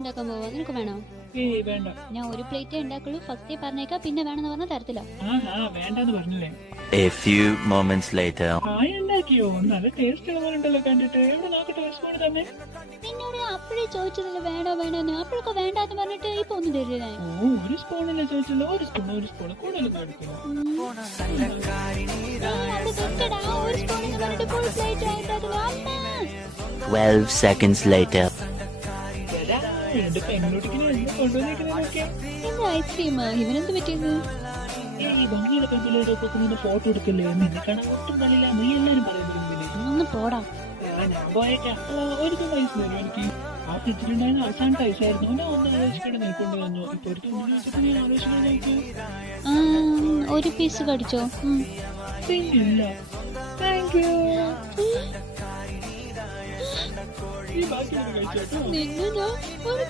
ഉണ്ടാക്കാൻ പോവാ. നിനക്ക് വേണോ? ഏയ് വേണ്ട. ഞാൻ ഒരു പ്ലേറ്റേ ഉണ്ടാക്കുള്ളൂ. ഫസ്റ്റേ പറഞ്ഞേക്കാ, പിന്നെ വേണമെന്ന് പറഞ്ഞാൽ തരത്തില്ല. വേണ്ടെന്ന് പറഞ്ഞില്ലേ? A few moments later. ഉണ്ടാക്കിയോ? നല്ല ടേസ്റ്റ് ഉള്ളവരുണ്ടല്ലോ കണ്ടിട്ട്. എവിടെ നോക്കട്ടെ, സ്പൂൺ തന്നെ. നിന്നോട് അപ്പോഴേ ചോദിച്ചതല്ലേ വേണോ വേണോന്ന്. അപ്പോഴൊക്കെ വേണ്ടാന്ന് പറഞ്ഞിട്ട് ഇപ്പൊ ഒന്നും തരുന്നേ. ഒരു സ്പൂണല്ലേ ചോദിച്ചല്ലോ. ഒരു സ്പൂൺ കൂടുതൽ എടുക്കണം. അവിടെ തെറ്റടാ. ഒരു സ്പൂൺ എന്ന് പറഞ്ഞിട്ട് ഫുൾ പ്ലേറ്റ് ആയിട്ടായിരുന്നു. അമ്മ 12 seconds later. എന്റെ പെങ്ങളോട്ടിങ്ങനെ എന്ന് കൊണ്ടുവന്നിരിക്കുന്നതൊക്കെ. എന്താ ഐസ്ക്രീമാ? ഇവനെന്ത് പറ്റിയത്? ഈ ഭംഗിയുടെ പെങ്കിലോട്ട് ഫോട്ടോ എടുക്കല്ലേ. നിന്നെ കാണാൻ ഒട്ടും നല്ലില്ല. നീ എല്ലാരും പറയുന്നത്. ഒന്ന് പോടാ. ഞാൻ പോയേക്കാം. ഒരു പൈസ തരും എനിക്ക്. ആ ഫ്രിഡ്ജിലുണ്ടായിരുന്ന അവസാനത്തെ പൈസയായിരുന്നു. ഞാൻ ഒന്ന് ആലോചിക്കേണ്ട നിൽക്കൊണ്ട് വന്നു. ഇപ്പൊ ഒരു തൊഴിൽ വെച്ചിട്ട് ഞാൻ ആലോചിക്കാൻ നോക്കൂ. ഒരു പീസ് കടിച്ചോ? ഇല്ല. Thank you. ഈ ബാക്കി കഴിച്ചോട്ടോ. നിന്നെ ഞാൻ ഒരു